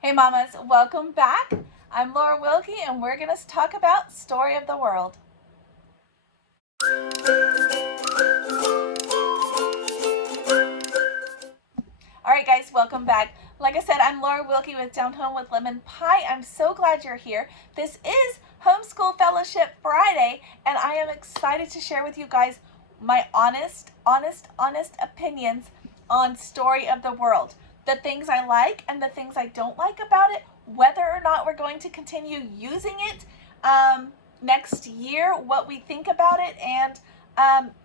Hey mamas, welcome back. I'm Laura Wilkie and we're going to talk about Story of the World. Alright guys, welcome back. Like I said, I'm Laura Wilkie with Down Home with Lemon Pie. I'm so glad you're here. This is Homeschool Fellowship Friday and I am excited to share with you guys my honest opinions on Story of the World. The things I like and the things I don't like about it, whether or not we're going to continue using it next year, what we think about it, and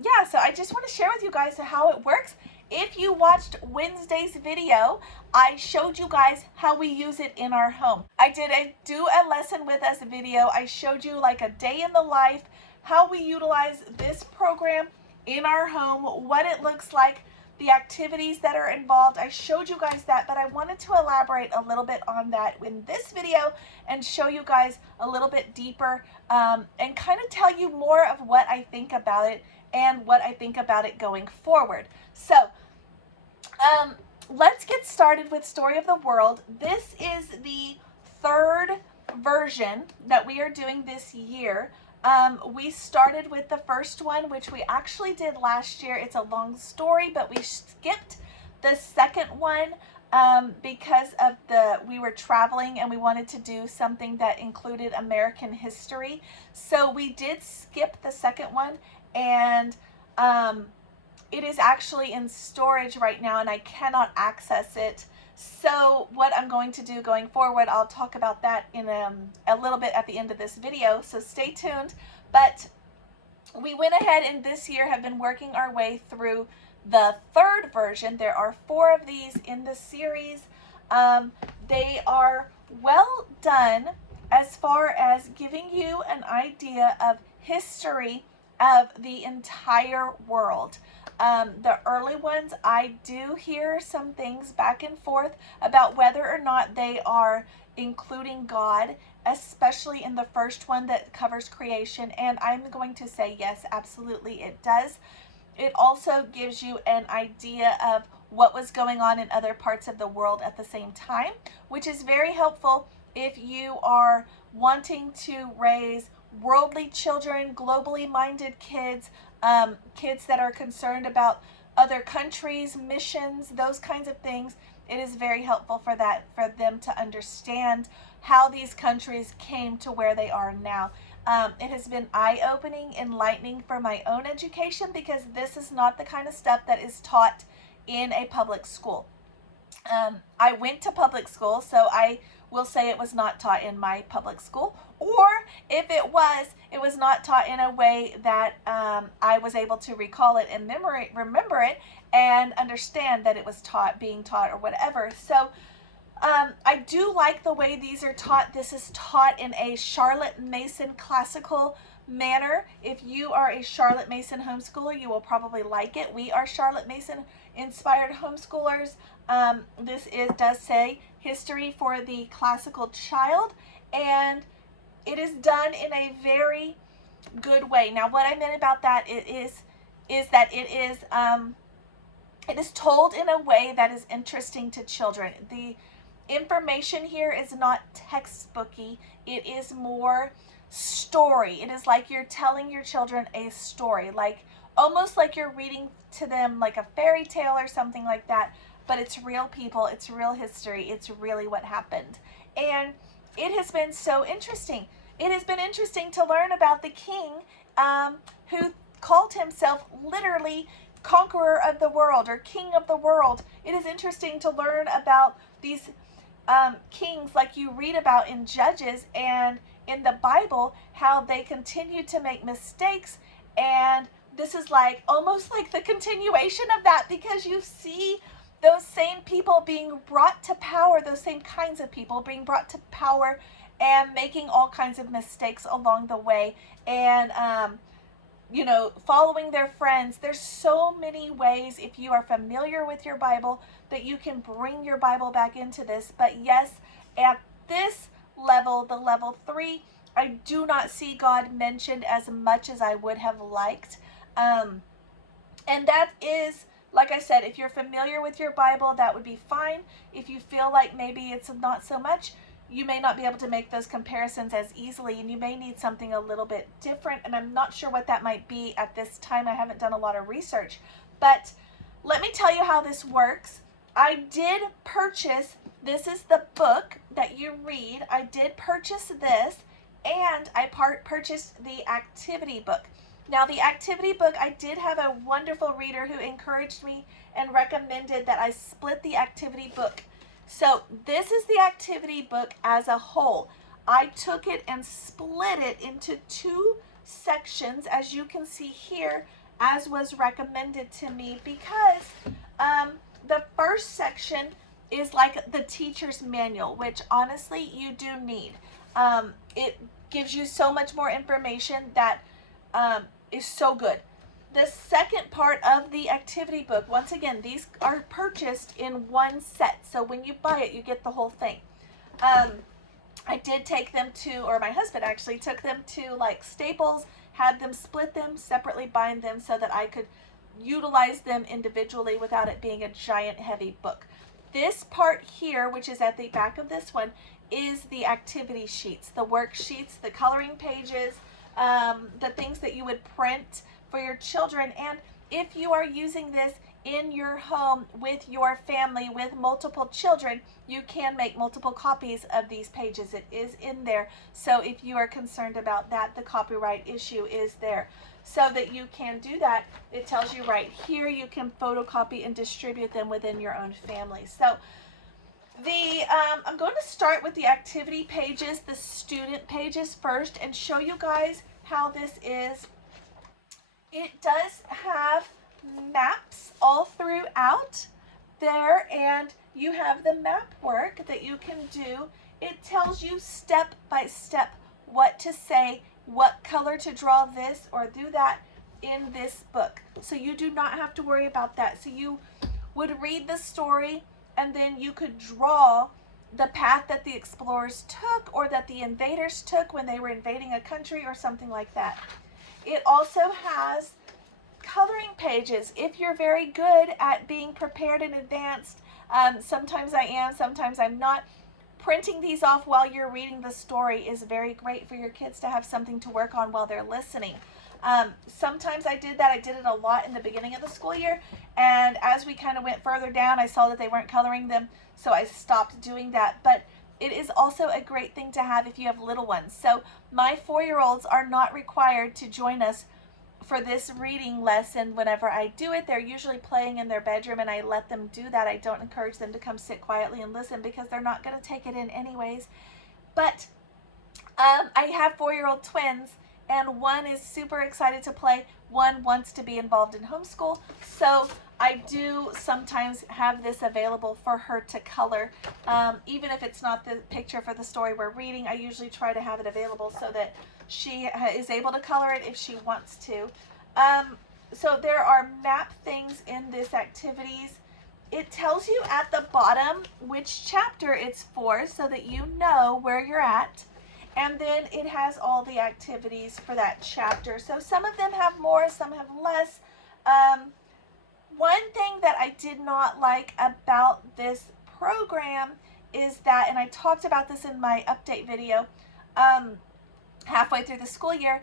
yeah, so I just want to share with you guys how it works. If you watched Wednesday's video, I showed you guys how we use it in our home. I did a do a lesson with us video. I showed you like a day in the life, how we utilize this program in our home, what it looks like, the activities that are involved. I showed you guys that, but I wanted to elaborate a little bit on that in this video and show you guys a little bit deeper and kind of tell you more of what I think about it and what I think about it going forward. So let's get started with Story of the World. This is the third version that we are doing this year. We started with the first one, which we actually did last year. It's a long story, but we skipped the second one because of we were traveling and we wanted to do something that included American history. So we did skip the second one, and it is actually in storage right now and I cannot access it. So what I'm going to do going forward, I'll talk about that in a little bit at the end of this video, so stay tuned. But we went ahead and this year have been working our way through the third version. There are 4 of these in the series. They are well done as far as giving you an idea of history of the entire world. The early ones, I do hear some things back and forth about whether or not they are including God, especially in the first one that covers creation, and I'm going to say yes, absolutely it does. It also gives you an idea of what was going on in other parts of the world at the same time, which is very helpful if you are wanting to raise worldly children, globally minded kids, kids that are concerned about other countries, missions, those kinds of things. It is very helpful for them to understand how these countries came to where they are now. It has been eye-opening, enlightening for my own education, because this is not the kind of stuff that is taught in a public school. I went to public school, so I will say it was not taught in my public school, or if it was not taught in a way that I was able to recall it and remember it and understand that it was being taught or whatever. So I do like the way these are taught. This is taught in a Charlotte Mason classical manner. If you are a Charlotte Mason homeschooler, you will probably like it. We are Charlotte Mason inspired homeschoolers. This does say history for the classical child, and it is done in a very good way. Now, what I meant about that is that it is told in a way that is interesting to children. The information here is not textbooky. It is more story. It is like you're telling your children a story, like almost like you're reading to them like a fairy tale or something like that, but it's real people, it's real history, it's really what happened. And it has been so interesting. It has been interesting to learn about the king who called himself literally conqueror of the world or king of the world. It is interesting to learn about these kings like you read about in Judges and in the Bible, how they continue to make mistakes, and this is like almost like the continuation of that, because you see those same people being brought to power, those same kinds of people being brought to power and making all kinds of mistakes along the way, and you know, following their friends. There's so many ways, if you are familiar with your Bible, that you can bring your Bible back into this. But yes, at this level, the level 3, I do not see God mentioned as much as I would have liked. And that is like I said, if you're familiar with your Bible, that would be fine. If you feel like maybe it's not so much, you may not be able to make those comparisons as easily, and you may need something a little bit different, and I'm not sure what that might be at this time. I haven't done a lot of research, but let me tell you how this works. I did purchase, this is the book that you read. I did purchase this, and I purchased the activity book. Now, the activity book, I did have a wonderful reader who encouraged me and recommended that I split the activity book. So this is the activity book as a whole. I took it and split it into 2 sections, as you can see here, as was recommended to me, because the first section is like the teacher's manual, which honestly you do need. It gives you so much more information that is so good. The second part of the activity book, once again, these are purchased in one set. So when you buy it, you get the whole thing. I did take them to, or my husband actually took them to like Staples, had them split them, separately bind them so that I could utilize them individually without it being a giant heavy book. This part here, which is at the back of this one, is the activity sheets, the worksheets, the coloring pages, the things that you would print for your children. And if you are using this in your home with your family with multiple children, you can make multiple copies of these pages. It is in there. So if you are concerned about that, the copyright issue is there. So that you can do that, it tells you right here you can photocopy and distribute them within your own family. So I'm going to start with the activity pages, the student pages first, and show you guys how this is. It does have maps all throughout there, and you have the map work that you can do. It tells you step by step what to say, what color to draw this or do that in this book. So you do not have to worry about that. So you would read the story, and then you could draw the path that the explorers took or that the invaders took when they were invading a country or something like that. It also has coloring pages. If you're very good at being prepared in advance, sometimes I am, sometimes I'm not, printing these off while you're reading the story is very great for your kids to have something to work on while they're listening. Sometimes I did that. I did it a lot in the beginning of the school year, and as we kind of went further down, I saw that they weren't coloring them, so I stopped doing that. But it is also a great thing to have if you have little ones. So my 4-year-olds are not required to join us for this reading lesson. Whenever I do it, they're usually playing in their bedroom, and I let them do that. I don't encourage them to come sit quietly and listen because they're not going to take it in anyways. But I have 4-year-old twins, and one is super excited to play. One wants to be involved in homeschool, so I do sometimes have this available for her to color. Even if it's not the picture for the story we're reading, I usually try to have it available so that she is able to color it if she wants to. So there are map things in this activities. It tells you at the bottom which chapter it's for so that you know where you're at. And then it has all the activities for that chapter. So some of them have more, some have less. One thing that I did not like about this program is that, and I talked about this in my update video, halfway through the school year,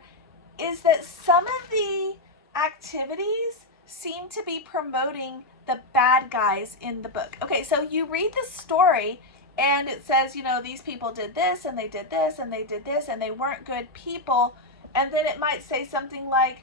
is that some of the activities seem to be promoting the bad guys in the book. Okay, so you read the story and it says, you know, these people did this and they did this and they did this and they weren't good people. And then it might say something like,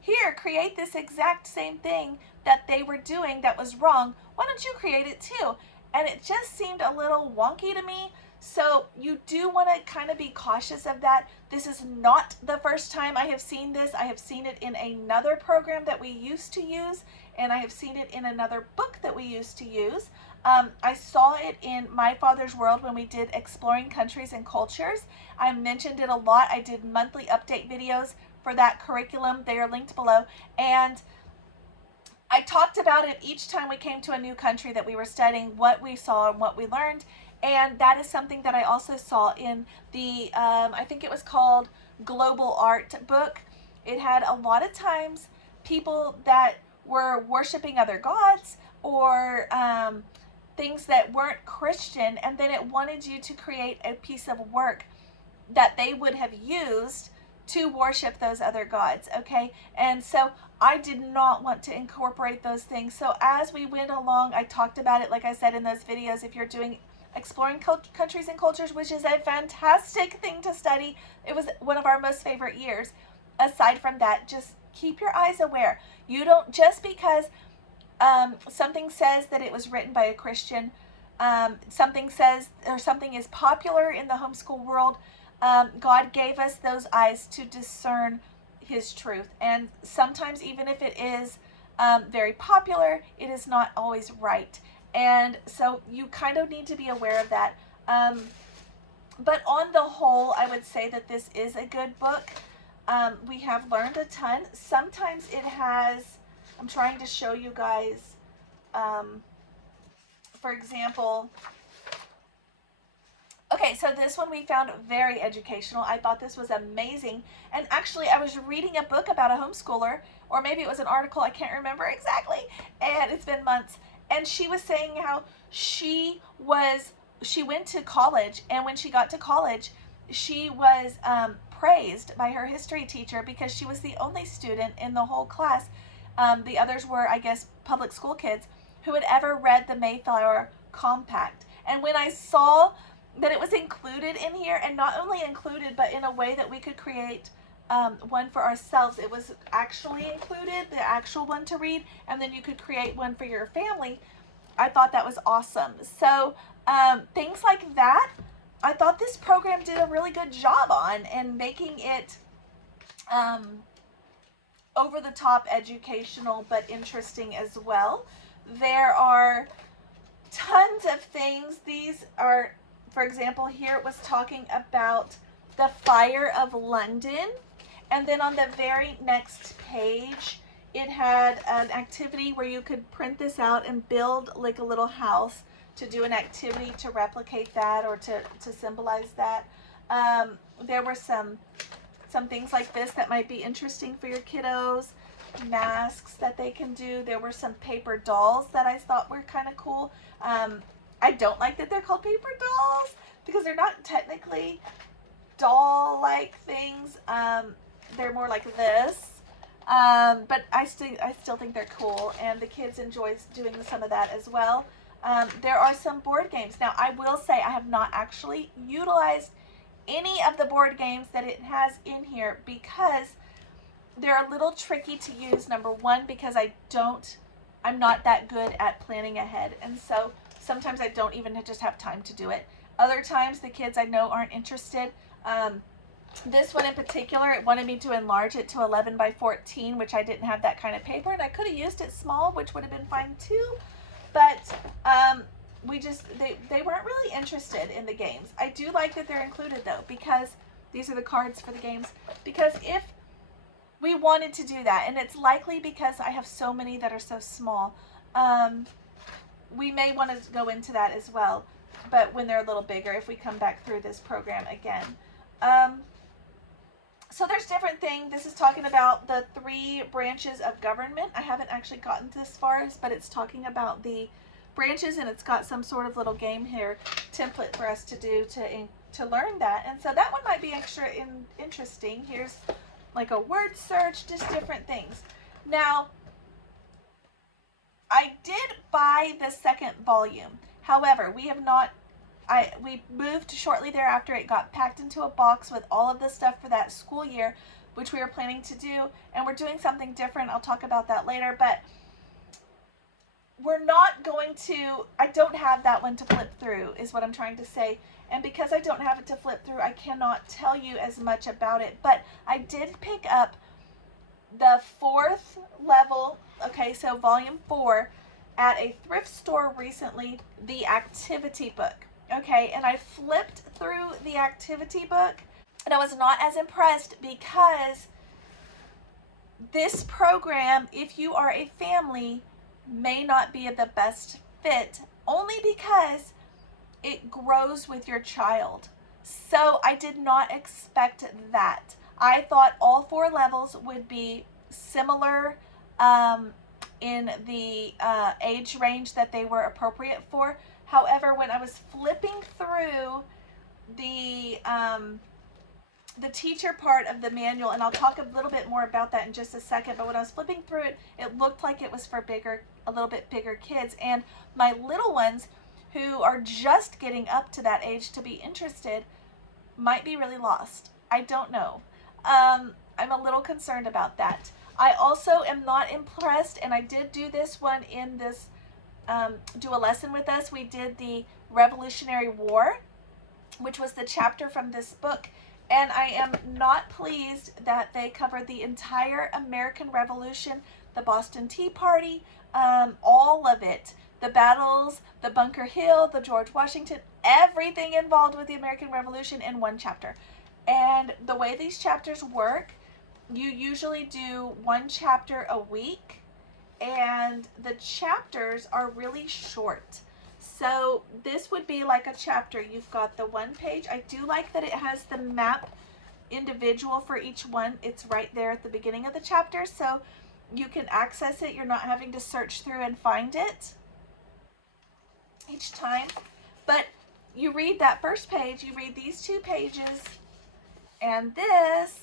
here, create this exact same thing that they were doing that was wrong. Why don't you create it too? And it just seemed a little wonky to me. So you do want to kind of be cautious of that. This is not the first time I have seen this. I have seen it in another program that we used to use, and I have seen it in another book that we used to use. I saw it in My Father's World when we did Exploring Countries and Cultures. I mentioned it a lot. I did monthly update videos for that curriculum. They are linked below. And I talked about it each time we came to a new country that we were studying, what we saw and what we learned. And that is something that I also saw in the, I think it was called Global Art book. It had a lot of times people that were worshiping other gods or things that weren't Christian, and then it wanted you to create a piece of work that they would have used to worship those other gods, okay? And so I did not want to incorporate those things. So as we went along, I talked about it, like I said in those videos. If you're doing exploring countries and cultures, which is a fantastic thing to study, it was one of our most favorite years. Aside from that, just keep your eyes aware. You don't, just because something says that it was written by a Christian, something says, or something is popular in the homeschool world, God gave us those eyes to discern his truth. And sometimes, even if it is very popular, it is not always right. And so you kind of need to be aware of that. But on the whole, I would say that this is a good book. We have learned a ton. Sometimes it has, I'm trying to show you guys, for example, okay, so this one we found very educational. I thought this was amazing. And actually, I was reading a book about a homeschooler, or maybe it was an article, I can't remember exactly, and it's been months. And she was saying how she went to college, and when she got to college, she was praised by her history teacher because she was the only student in the whole class. The others were, I guess, public school kids who had ever read the Mayflower Compact. And when I saw that it was included in here, and not only included, but in a way that we could create one for ourselves, it was actually included, the actual one to read, and then you could create one for your family. I thought that was awesome. So things like that, I thought this program did a really good job on, and making it over the top educational but interesting as well. There are tons of things. These are, for example, here it was talking about the fire of London. And then on the very next page, it had an activity where you could print this out and build like a little house to do an activity to replicate that, or to symbolize that. There were some things like this that might be interesting for your kiddos. Masks that they can do. There were some paper dolls that I thought were kind of cool. I don't like that they're called paper dolls because they're not technically doll-like things. They're more like this. But I still think they're cool, and the kids enjoy doing some of that as well. There are some board games. Now, I will say I have not actually utilized any of the board games that it has in here because they're a little tricky to use. Number one, because I'm not that good at planning ahead, and so sometimes I don't even just have time to do it. Other times the kids I know aren't interested. This one in particular, it wanted me to enlarge it to 11 by 14, which I didn't have that kind of paper, and I could have used it small, which would have been fine too, but they weren't really interested in the games. I do like that they're included though, because these are the cards for the games, because if we wanted to do that, and it's likely because I have so many that are so small, we may want to go into that as well, but when they're a little bigger, if we come back through this program again. So there's different things. This is talking about the 3 branches of government. I haven't actually gotten this far, but it's talking about the branches, and it's got some sort of little game here, template for us to do to learn that. And so that one might be extra interesting. Here's like a word search, just different things. Now, I did buy the second volume. However, we moved shortly thereafter. It got packed into a box with all of the stuff for that school year, which we were planning to do, and we're doing something different. I'll talk about that later, but we're not going to, I don't have that one to flip through, is what I'm trying to say. And because I don't have it to flip through, I cannot tell you as much about it, but I did pick up the 4th level, okay, so volume 4, at a thrift store recently, the activity book. Okay, and I flipped through the activity book, and I was not as impressed because this program, if you are a family, may not be the best fit, only because it grows with your child. So I did not expect that. I thought all 4 levels would be similar in the age range that they were appropriate for. However, when I was flipping through the teacher part of the manual, and I'll talk a little bit more about that in just a second, but when I was flipping through it, it looked like it was for a little bit bigger kids, and my little ones who are just getting up to that age to be interested might be really lost. I don't know. I'm a little concerned about that. I also am not impressed, and I did do this one in this, do a lesson with us. We did the Revolutionary War, which was the chapter from this book, and I am not pleased that they covered the entire American Revolution, the Boston Tea Party, all of it. The battles, the Bunker Hill, the George Washington, everything involved with the American Revolution in one chapter. And the way these chapters work, you usually do one chapter a week, and the chapters are really short. So this would be like a chapter. You've got the one page. I do like that it has the map individual for each one. It's right there at the beginning of the chapter, so you can access it. You're not having to search through and find it each time. But you read that first page, you read these 2 pages, and this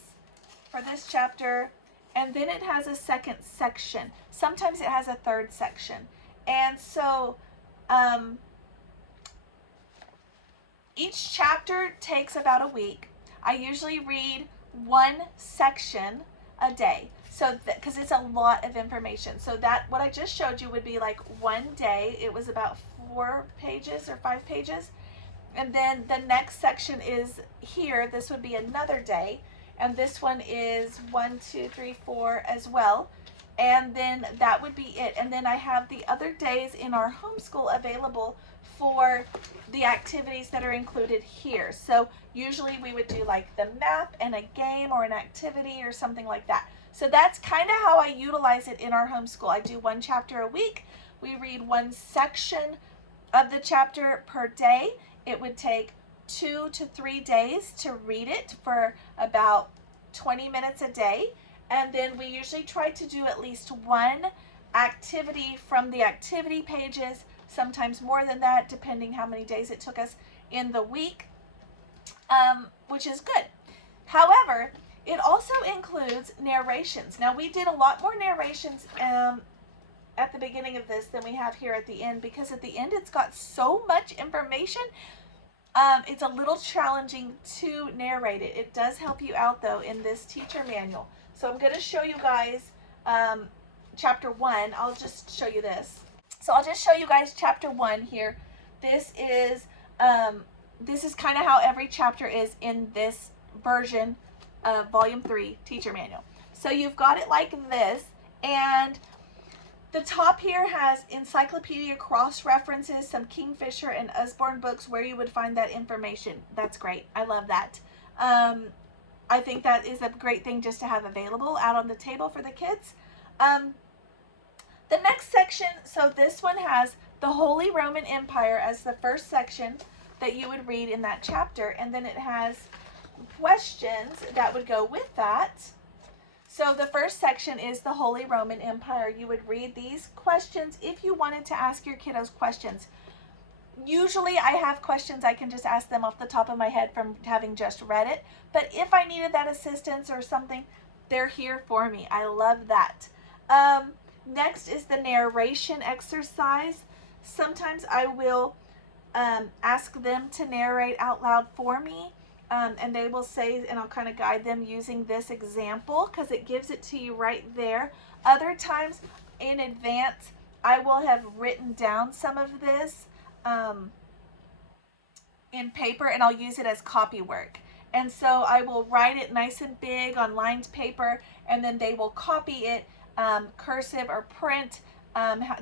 for this chapter, and then it has a second section. Sometimes it has a third section. And so each chapter takes about a week. I usually read one section a day, so because it's a lot of information. So that what I just showed you would be like one day. It was about 4 pages or 5 pages, and then the next section is here. This would be another day, and this one is 1, 2, 3, 4 as well. And then that would be it. And then I have the other days in our homeschool available for the activities that are included here. So usually we would do like the map and a game or an activity or something like that. So that's kind of how I utilize it in our homeschool. I do one chapter a week. We read one section of the chapter per day. It would take 2 to 3 days to read it for about 20 minutes a day. And then we usually try to do at least one activity from the activity pages, sometimes more than that, depending how many days it took us in the week, which is good. However, it also includes narrations. Now, we did a lot more narrations at the beginning of this than we have here at the end, because at the end it's got so much information. It's a little challenging to narrate it. It does help you out, though, in this teacher manual. So I'm going to show you guys chapter 1. I'll just show you this. So I'll just show you guys chapter 1 here. This is kind of how every chapter is in this version of Volume 3 Teacher Manual. So you've got it like this, and the top here has encyclopedia cross-references, some Kingfisher and Usborne books where you would find that information. That's great. I love that. I think that is a great thing just to have available out on the table for the kids. The next section, so this one has the Holy Roman Empire as the first section that you would read in that chapter, and then it has questions that would go with that. So the first section is the Holy Roman Empire. You would read these questions if you wanted to ask your kiddos questions. Usually I have questions I can just ask them off the top of my head from having just read it. But if I needed that assistance or something, they're here for me. I love that. Next is the narration exercise. Sometimes I will ask them to narrate out loud for me. And they will say, and I'll kind of guide them using this example because it gives it to you right there. Other times in advance, I will have written down some of this in paper, and I'll use it as copy work. And so I will write it nice and big on lined paper, and then they will copy it cursive or print,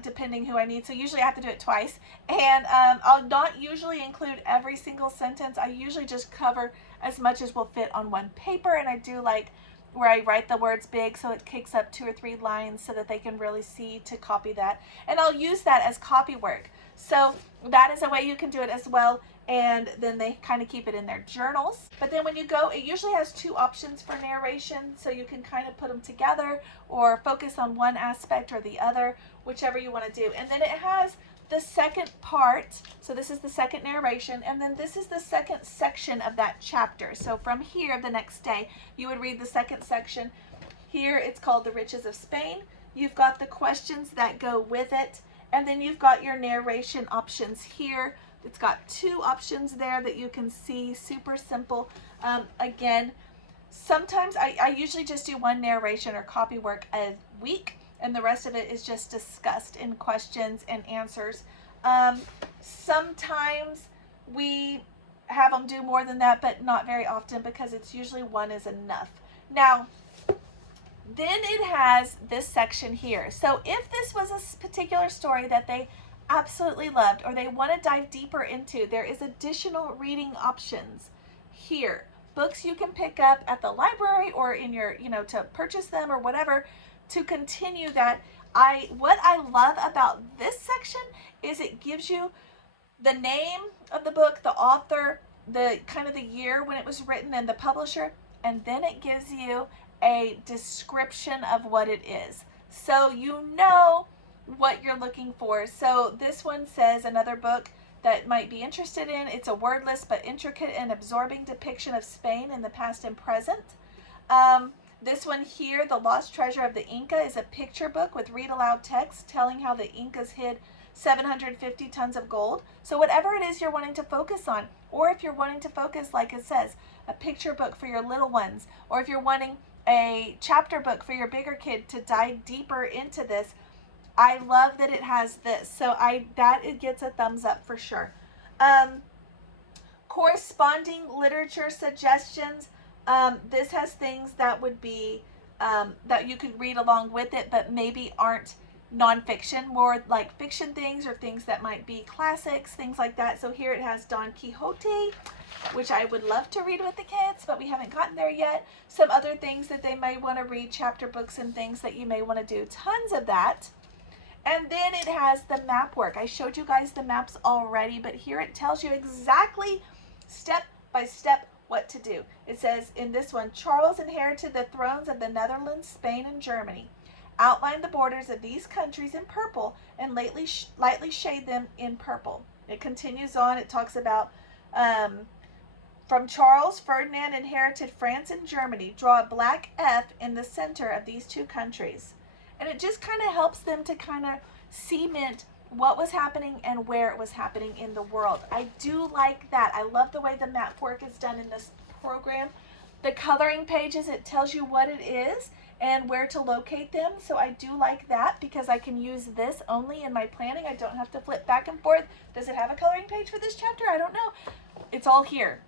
depending who I need. So usually I have to do it twice. And I'll not usually include every single sentence. I usually just cover as much as will fit on one paper. And I do like where I write the words big so it kicks up 2 or 3 lines so that they can really see to copy that. And I'll use that as copy work. So that is a way you can do it as well. and then they kind of keep it in their journals. But then when you go, it usually has two options for narration, so you can kind of put them together or focus on one aspect or the other, whichever you want to do. And then it has the second part, so this is the second narration, and then this is the second section of that chapter. So from here, the next day, you would read the second section. Here it's called The Riches of Spain. You've got the questions that go with it, and then you've got your narration options here. It's got two options there that you can see, super simple. Again, sometimes I usually just do one narration or copy work a week, and the rest of it is just discussed in questions and answers. Sometimes we have them do more than that, but not very often, because it's usually one is enough. Now, then it has this section here. So if this was a particular story that they absolutely loved or they want to dive deeper into, there is additional reading options here. Books you can pick up at the library or in your, to purchase them or whatever to continue that. What I love about this section is it gives you the name of the book, the author, the kind of the year when it was written and the publisher, and then it gives you a description of what it is. So you know what you're looking for. So this one says another book that might be interested in. It's a wordless but intricate and absorbing depiction of Spain in the past and present. This one here, The Lost Treasure of the Inca, is a picture book with read aloud text telling how the Incas hid 750 tons of gold. So whatever it is you're wanting to focus on, or if you're wanting to focus, like it says, a picture book for your little ones, or if you're wanting a chapter book for your bigger kid to dive deeper into this, I love that it has this. So it gets a thumbs up for sure. Corresponding literature suggestions. This has things that would be that you could read along with it, but maybe aren't nonfiction, more like fiction things or things that might be classics, things like that. So here it has Don Quixote, which I would love to read with the kids, but we haven't gotten there yet. Some other things that they may want to read, chapter books and things that you may want to do. Tons of that. And then it has the map work. I showed you guys the maps already, but here it tells you exactly step by step what to do. It says in this one, Charles inherited the thrones of the Netherlands, Spain, and Germany. Outline the borders of these countries in purple and lightly shade them in purple. It continues on. It talks about from Charles, Ferdinand inherited France and Germany. Draw a black F in the center of these two countries. And it just kind of helps them to kind of cement what was happening and where it was happening in the world. I do like that. I love the way the map work is done in this program. The coloring pages, it tells you what it is and where to locate them. So I do like that because I can use this only in my planning. I don't have to flip back and forth. Does it have a coloring page for this chapter? I don't know. It's all here.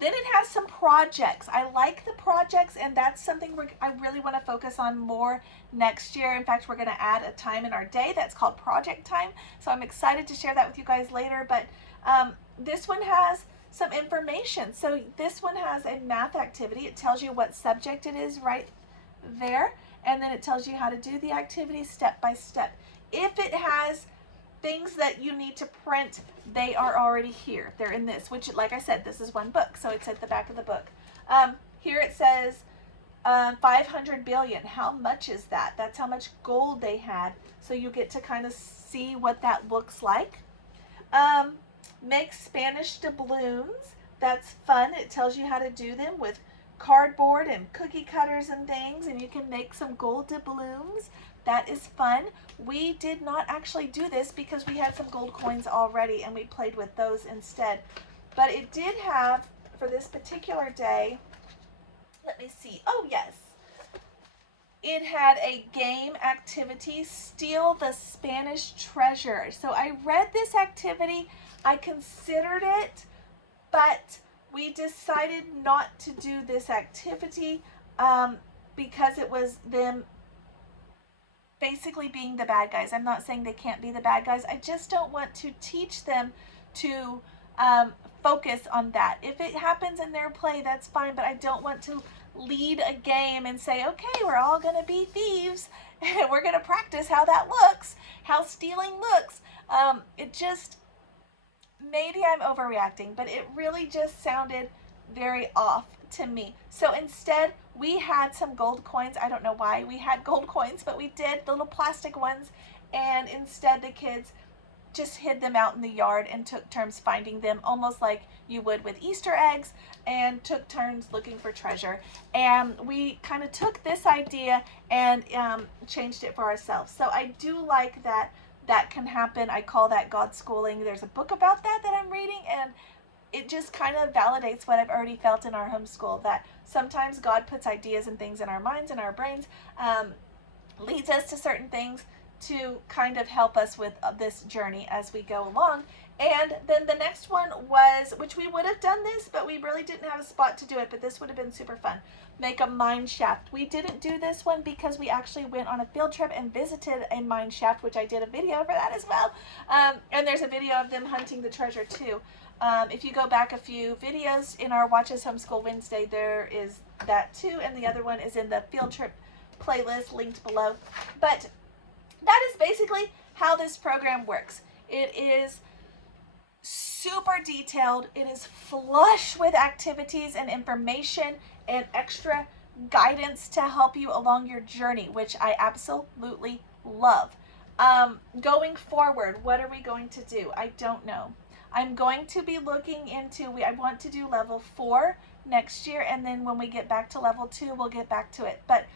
Then it has some projects. I like the projects, and that's something I really want to focus on more next year. In fact, we're going to add a time in our day that's called project time. So I'm excited to share that with you guys later. But this one has some information. So this one has a math activity. It tells you what subject it is right there, and then it tells you how to do the activity step by step. If it has things that you need to print, they are already here. They're in this, which, like I said, this is one book, so it's at the back of the book. Here it says 500 billion. How much is that? That's how much gold they had. So you get to kind of see what that looks like. Make Spanish doubloons. That's fun. It tells you how to do them with cardboard and cookie cutters and things, and you can make some gold doubloons. That is fun. We did not actually do this because we had some gold coins already and we played with those instead. But it did have, for this particular day, let me see. Oh, yes. It had a game activity, Steal the Spanish Treasure. So I read this activity. I considered it, but we decided not to do this activity because it was them basically being the bad guys. I'm not saying they can't be the bad guys. I just don't want to teach them to focus on that. If it happens in their play, that's fine, but I don't want to lead a game and say, okay, we're all going to be thieves and we're going to practice how that looks, how stealing looks. maybe I'm overreacting, but it really just sounded very off to me. So instead, we had some gold coins. I don't know why we had gold coins, but we did, the little plastic ones. And instead, the kids just hid them out in the yard and took turns finding them, almost like you would with Easter eggs, and took turns looking for treasure. And we kind of took this idea and changed it for ourselves. So I do like that that can happen. I call that God schooling. There's a book about that that I'm reading, and it just kind of validates what I've already felt in our homeschool, that sometimes God puts ideas and things in our minds and our brains, leads us to certain things to kind of help us with this journey as we go along. And then the next one was, which we would have done this, but we really didn't have a spot to do it, but this would have been super fun. Make a mine shaft. We didn't do this one because we actually went on a field trip and visited a mine shaft, which I did a video for that as well. And there's a video of them hunting the treasure too. If you go back a few videos in our Watch Us Homeschool Wednesday, there is that too, and the other one is in the field trip playlist linked below. But that is basically how this program works. It is super detailed. It is flush with activities and information and extra guidance to help you along your journey, which I absolutely love. Going forward, what are we going to do? I don't know. I'm going to be looking into, I want to do level 4 next year, and then when we get back to level 2, we'll get back to it. But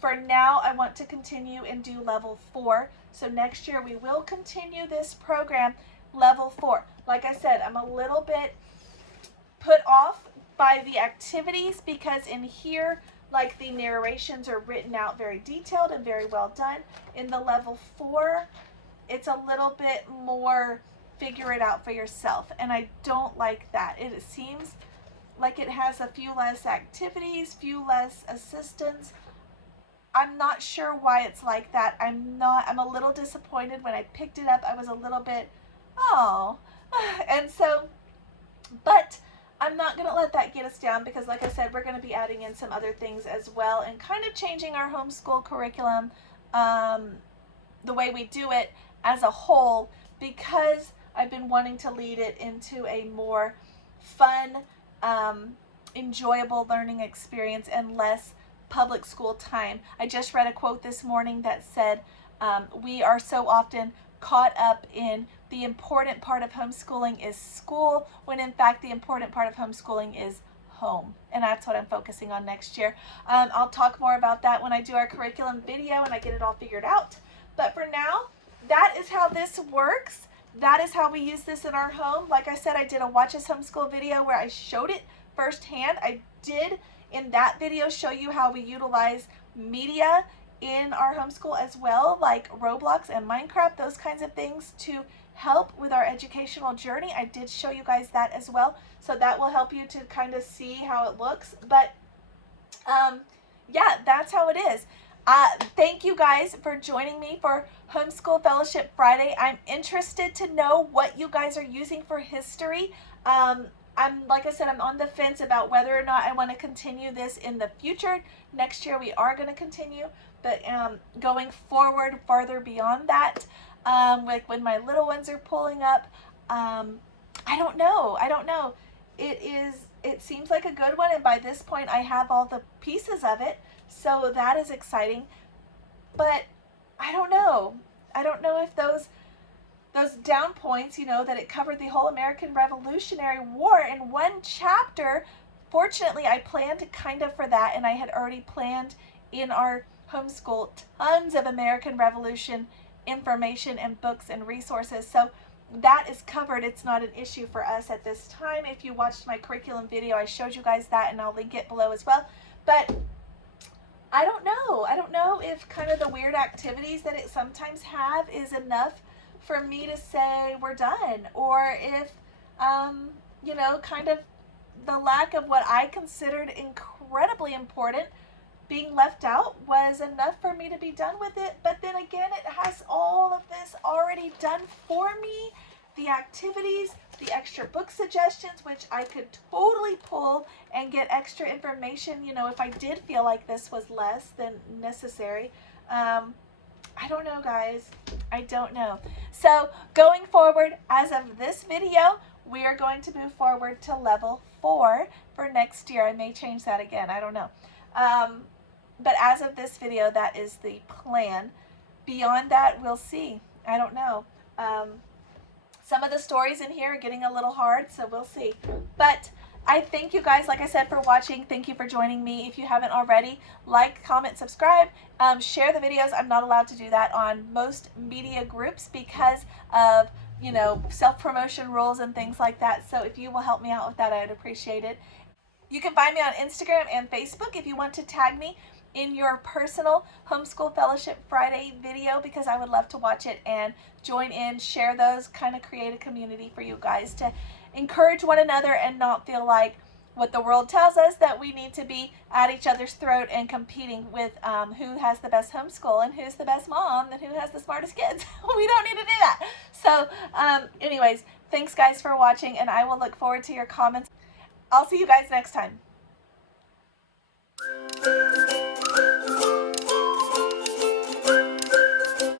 for now, I want to continue and do level 4. So next year, we will continue this program, level 4. Like I said, I'm a little bit put off by the activities because in here, like the narrations are written out very detailed and very well done. In the level 4, it's a little bit more figure it out for yourself, and I don't like that. It seems like it has a few less activities, few less assistance. I'm not sure why it's like that. I'm a little disappointed. When I picked it up, I was a little bit, oh. And so, but I'm not going to let that get us down because, like I said, we're going to be adding in some other things as well and kind of changing our homeschool curriculum, the way we do it as a whole, because I've been wanting to lead it into a more fun, enjoyable learning experience and less public school time. I just read a quote this morning that said, we are so often caught up in the important part of homeschooling is school, when in fact the important part of homeschooling is home. And that's what I'm focusing on next year. I'll talk more about that when I do our curriculum video and I get it all figured out. But for now, that is how this works. That is how we use this in our home. Like I said, I did a Watch Us Homeschool video where I showed it firsthand. I did in that video show you how we utilize media in our homeschool as well, like Roblox and Minecraft, those kinds of things to help with our educational journey. I did show you guys that as well, so that will help you to kind of see how it looks. But yeah, that's how it is. Thank you guys for joining me for Homeschool Fellowship Friday. I'm interested to know what you guys are using for history. Like I said, I'm on the fence about whether or not I want to continue this in the future. Next year we are going to continue, but going forward farther beyond that, like when my little ones are pulling up, I don't know. It seems like a good one, and by this point I have all the pieces of it, so that is exciting. But I don't know. I don't know if those down points, you know, that it covered the whole American Revolutionary War in one chapter. Fortunately, I planned kind of for that, and I had already planned in our homeschool tons of American Revolution information and books and resources. So that is covered. It's not an issue for us at this time. If you watched my curriculum video, I showed you guys that, and I'll link it below as well. But I don't know. I don't know if kind of the weird activities that it sometimes have is enough for me to say we're done, or if, you know, kind of the lack of what I considered incredibly important being left out was enough for me to be done with it. But then again, it has all of this already done for me. The activities, the extra book suggestions, which I could totally pull and get extra information, you know, if I did feel like this was less than necessary. I don't know, guys. I don't know. So going forward, as of this video, we are going to move forward to level 4 for next year. I may change that again. I don't know. But as of this video, that is the plan. Beyond that, we'll see. I don't know. Some of the stories in here are getting a little hard, so we'll see. But I thank you guys, like I said, for watching. Thank you for joining me. If you haven't already, like, comment, subscribe, share the videos. I'm not allowed to do that on most media groups because of, you know, self-promotion rules and things like that. So if you will help me out with that, I'd appreciate it. You can find me on Instagram and Facebook if you want to tag me in your personal Homeschool Fellowship Friday video, because I would love to watch it and join in, share those, kind of create a community for you guys to encourage one another and not feel like what the world tells us, that we need to be at each other's throat and competing with who has the best homeschool and who's the best mom and who has the smartest kids. We don't need to do that. So anyways, thanks guys for watching, and I will look forward to your comments. I'll see you guys next time.